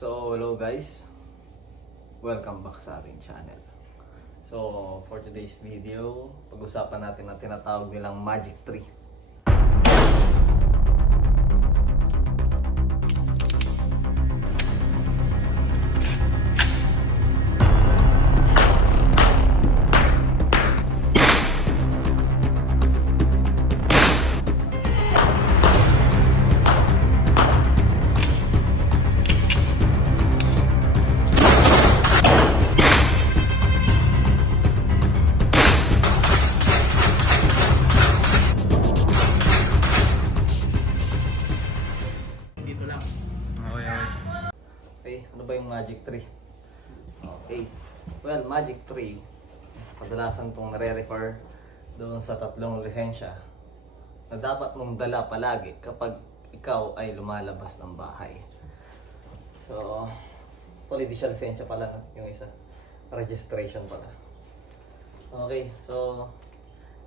So, hello guys. Welcome back sa ating channel. So, for today's video, pag-usapan natin ang tinatawag nilang Magic Tree. Okay, ano ba yung Magic Tree? Okay, well, Magic Tree, kadalasan itong nare-refer doon sa tatlong lisensya na dapat mong dala palagi kapag ikaw ay lumalabas ng bahay. So, political lisensya pala, no? Yung isa, registration pala. Okay, so,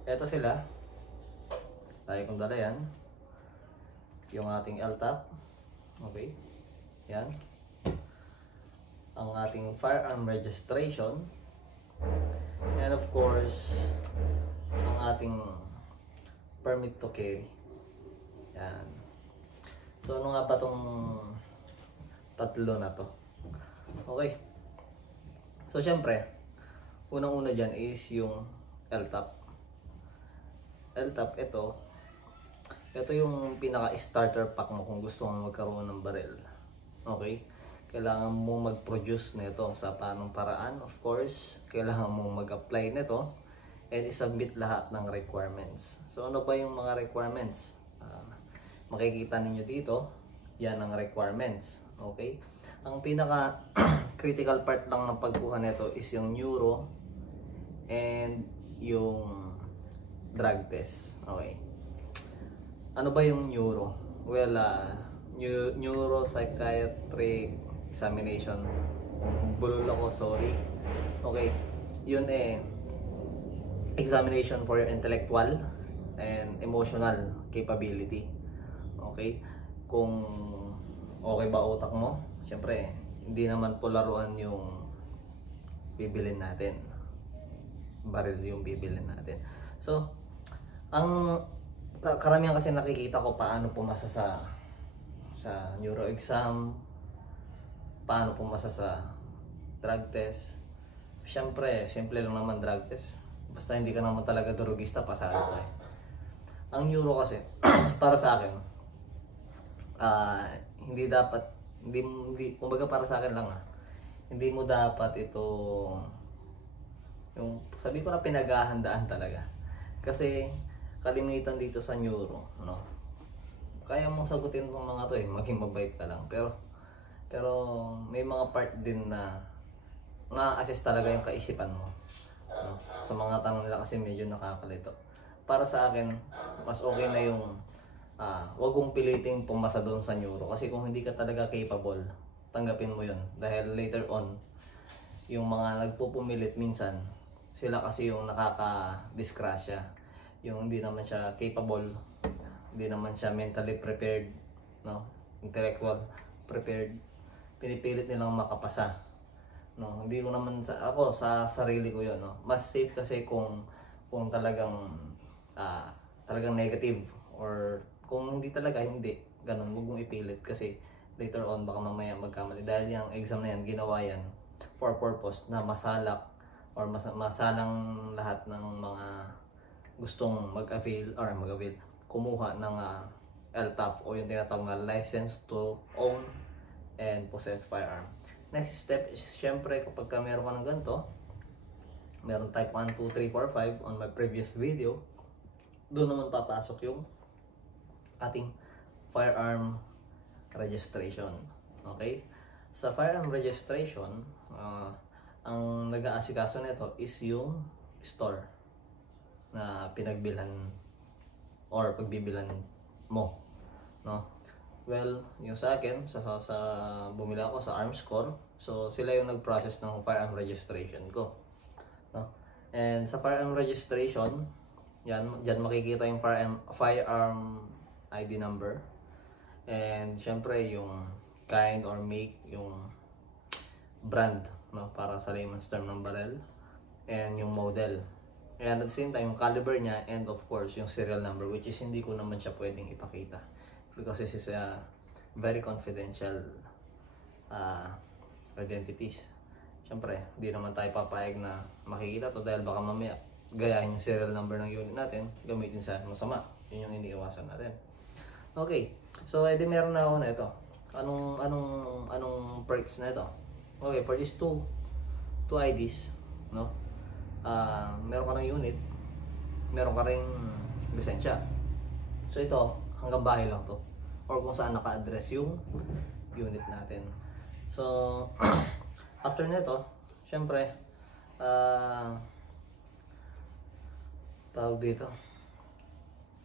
eto sila. Tayo kong dala yan. Yung ating LTAP. Okay, yan. Ang ating firearm registration, and of course ang ating permit to carry. Yan. So ano nga ba tong tatlo na to? Okay, so syempre unang-una dyan is yung LTAP. LTAP, ito yung pinaka starter pack mo kung gusto mong magkaroon ng baril. Okay, kailangan mong mag-produce nito sa paanong paraan. Of course, kailangan mong mag-apply nito and isubmit lahat ng requirements. So ano ba yung mga requirements? Makikita ninyo dito, yan ang requirements. Okay? Ang pinaka critical part lang ng pagkuha nito is yung neuro and yung drug test. Okay. Ano ba yung neuro? Well, neuropsychiatric examination. Bulol ako, sorry. Okay, yun examination for your intellectual and emotional capability. Okay, kung okay ba utak mo. Siyempre, hindi naman po laruan yung bibilin natin. Baril yung bibilin natin. So, ang karamihan kasi nakikita ko paano pumasa sa neuro exam, paano pumasa sa drug test. Siyempre, simple lang naman drug test. Basta hindi ka naman talaga durugista, pasado ka. Ang neuro kasi, para sa akin, hindi dapat, kumbaga para sa akin lang hindi mo dapat ito, yung sabi ko na pinaghahandaan talaga. Kasi, kalimitan dito sa neuro, no? Kaya mong sagutin ng mga to maging mabait ka lang. Pero may mga part din na na-assess talaga yung kaisipan mo, no? Sa mga tanong nila kasi medyo nakakalito. Para sa akin, mas okay na yung wag kong piliting pumasa doon sa neuro. Kasi kung hindi ka talaga capable, tanggapin mo yun. Dahil later on, yung mga nagpupumilit minsan, sila kasi yung nakaka-disgrasya. Yung hindi naman siya capable, hindi naman siya mentally prepared, no? Intellectual prepared, pinipilit nilang makapasa, no? Hindi ko naman sa sarili ko 'yon, no? Mas safe kasi kung talagang talagang negative, or kung hindi talaga, hindi ganun, huwag mong ipilit kasi later on baka mamaya magkamali dahil yung exam na yan ginawa yan for purpose na masalak or masalang lahat ng mga gustong mag-avail, kumuha ng LTAP o yung tinatawag na license to own and possess firearm. Next step is syempre kapag meron ka ng ganito, meron type 1, 2, 3, 4, 5 on my previous video, doon naman papasok yung ating firearm registration. Okay? Sa firearm registration, ang nag-aasikaso nito is yung store na pinagbilhan or pagbibilan mo, no? Well, yung sa akin, sa bumili ako sa ArmScore, so sila yung nag-process ng firearm registration ko, no? And sa firearm registration, diyan makikita yung firearm ID number, and syempre yung kind or make, yung brand, no, para sa layman's term ng barrel, and yung model. And at the same time, yung caliber niya, and of course, yung serial number, which is hindi ko naman siya pwedeng ipakita. Because this is a very confidential identities. Siyempre, hindi naman tayo papayag na makikita to dahil baka mamaya gayahin yung serial number ng unit natin, gamitin sa masama. Yun yung iniiwasan natin. Okay, so edi meron na ako na ito. Anong perks na ito? Okay, for these two IDs, no? Meron ka ng unit, meron ka ring lisensya. So ito, hanggang bahay lang to. Or kung saan naka-address yung unit natin. So, after nito, syempre, tawag dito,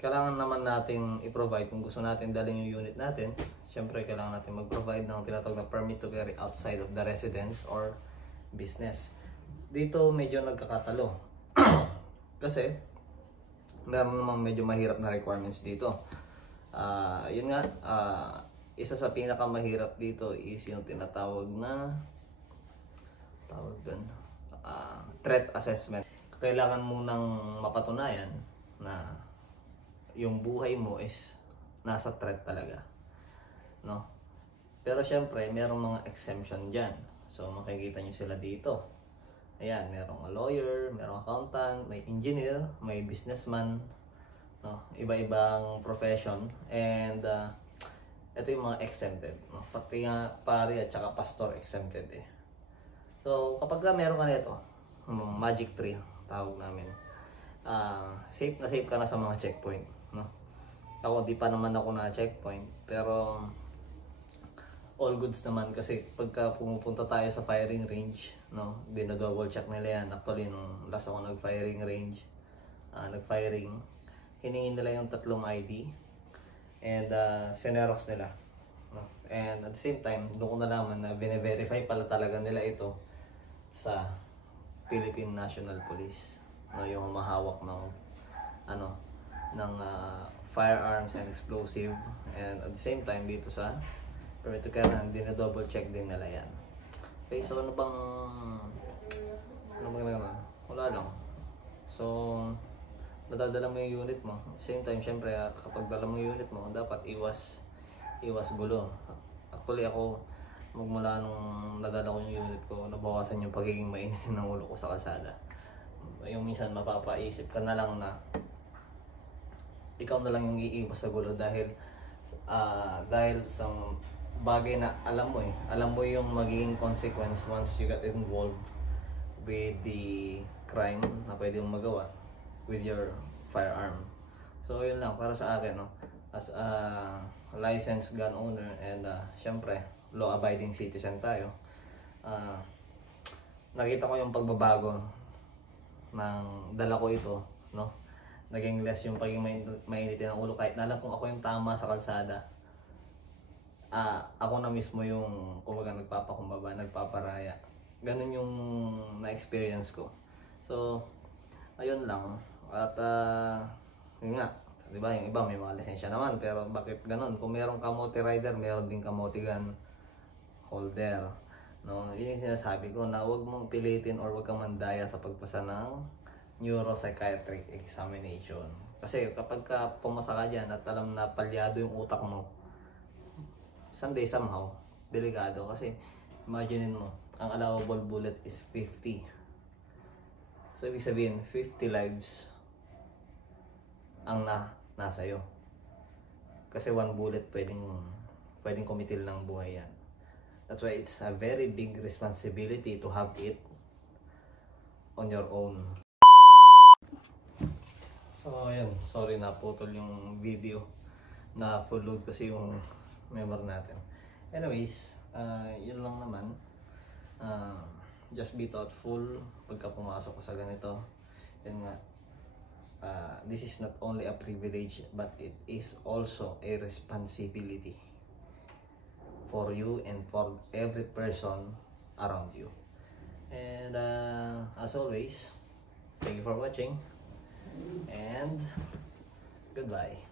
kailangan naman natin i-provide kung gusto natin dalhin yung unit natin. Syempre, kailangan natin mag-provide ng tinatawag na permit to carry outside of the residence or business. Dito medyo nagkakatalo. Kasi, meron namang medyo mahirap na requirements dito. Yun nga, isa sa pinakamahirap dito is yung tinatawag na threat assessment. Kailangan mo nang mapatunayan na yung buhay mo is nasa threat talaga, no? Pero syempre, merong mga exemption dyan. So, makikita nyo sila dito. Ayan, merong lawyer, merong accountant, may engineer, may businessman, no? Iba-ibang profession. And ito yung mga exempted, no? Pati nga pari at saka pastor exempted eh. So kapag meron ka nito, magic tree tawag namin, safe ka na sa mga checkpoint, no? Ako di pa naman ako na checkpoint, pero all goods naman kasi pagka pumupunta tayo sa firing range, no, dino-double check nila yan. Actually nung last ako nag-firing range, nag-firing, hiningin nila yung 3 ID and sineros nila, no? And at the same time, doon ko nalaman na bine-verify pala talaga nila ito sa Philippine National Police, no, yung mahawak ng firearms and explosive. And at the same time dito sa permit to carry, dina-double check din nila yan. Okay, so ano bang naman? Wala lang. So nadadala mo yung unit mo. At the same time, syempre, kapag dala mo yung unit mo, dapat iwas gulo. Actually ako, magmula nung nadala ko yung unit ko, nabawasan yung pagiging mainitin ng ulo ko sa kalsada. Yung minsan mapapaisip ka na lang na ikaw na lang yung iiwas sa gulo dahil sa bagay na alam mo yung magiging consequence once you get involved with the crime na pwede mong magawa with your firearm. So yun lang para sa akin, no, as a licensed gun owner and syempre law abiding citizen tayo, nakita ko yung pagbabago ng dala ko ito, no? Naging less yung pagiging mainitin ng ulo kahit na alam kung ako yung tama sa kalsada. Ako na mismo yung kumbaga nagpapakumbaba, nagpaparaya. Ganun yung na-experience ko. So ayun lang. At yun nga, di ba, yung iba may mga lisensya naman, pero bakit ganun? Kung merong kamote rider, meron din kamote gun holder, no? Yun yung sinasabi ko na huwag mong pilitin or huwag kang mandaya sa pagpasa ng neuropsychiatric examination. Kasi kapag ka pumasa ka dyan at alam na palyado yung utak mo, someday somehow, delikado. Kasi imagine mo, ang allowable bullet is 50. So ibig sabihin, 50 lives ang nasa iyo. Kasi one bullet pwedeng kumitil ng buhay yan. That's why it's a very big responsibility to have it on your own. So ayun, sorry na putol yung video na full load kasi yung memory natin. Anyways, yun lang naman. Just be thoughtful pagka pumasok ko sa ganito. Yun nga, this is not only a privilege but it is also a responsibility for you and for every person around you. And as always, thank you for watching and goodbye.